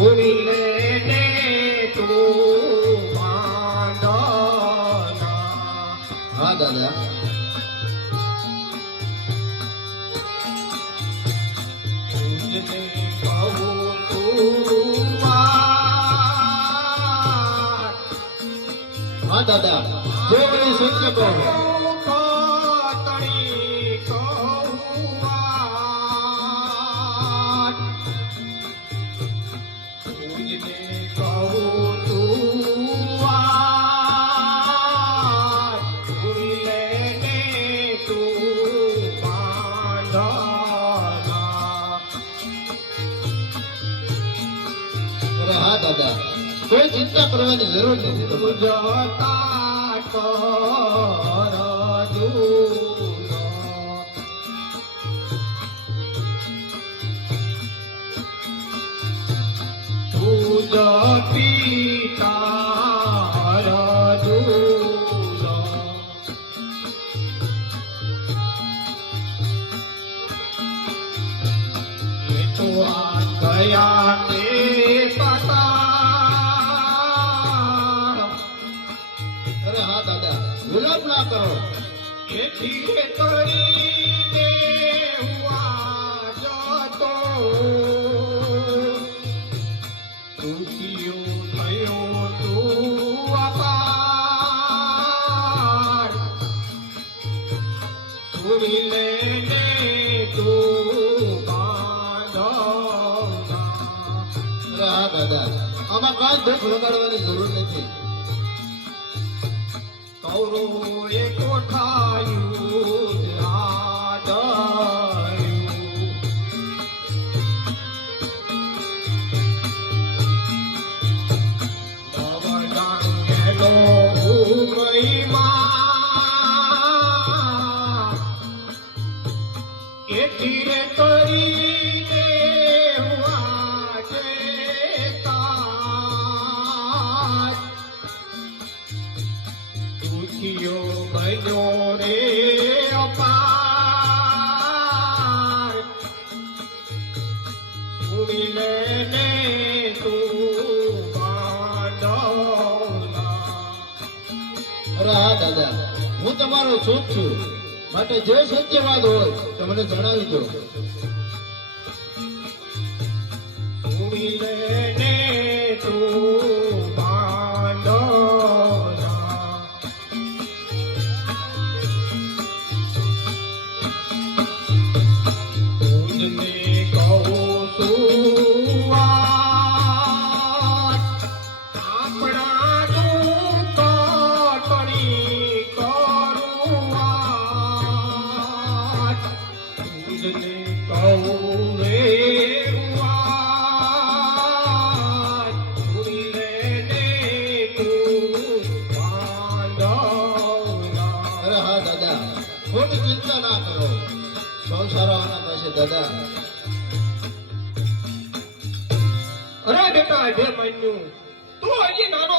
ભૂલી લેને તું માંડના. હા દાદા. તુજને કહું તું વાત. હા દાદા, જે મને સત્ય કહો. હા દાદા, કોઈ ચિંતા કરવાની જરૂર નથી. ગયા તે અરે હા દાદા, વિલંબ ના કરો. એથી કરીને હુઆ જતો દુખિયો થયો તું અપાર. સુની લેને તું બાંધના. અરે હા દાદા, આમાં કાંઈ દુઃખ લગાડવાની જરૂર નથી. કૌરવે કોઠાયું આદર્યું. પવન ગેલો ભૂમિમાં એથી રે કરીને હું આજે તાર. દુખિયો બન્યો રે અપાર. સુણી લેને તું બાંધના. અરે હા દાદા, હું તમારો સુખ છું, માટે જે સત્ય વાત હોય તો મને જણાવી દો. સુણી લેને તું બાંધના. તુજને કહું તું વાત. આપણા દુઃખ ટળી કરું વાત. તુજને કહું રે વાત. સુણી લેને તું બાંધના. અરે હા દાદા, ખોટી ચિંતા ના કરો. સંસાર આવવાના થશે દાદા. અરે બેટા જે માન્યું તું હજી નાનો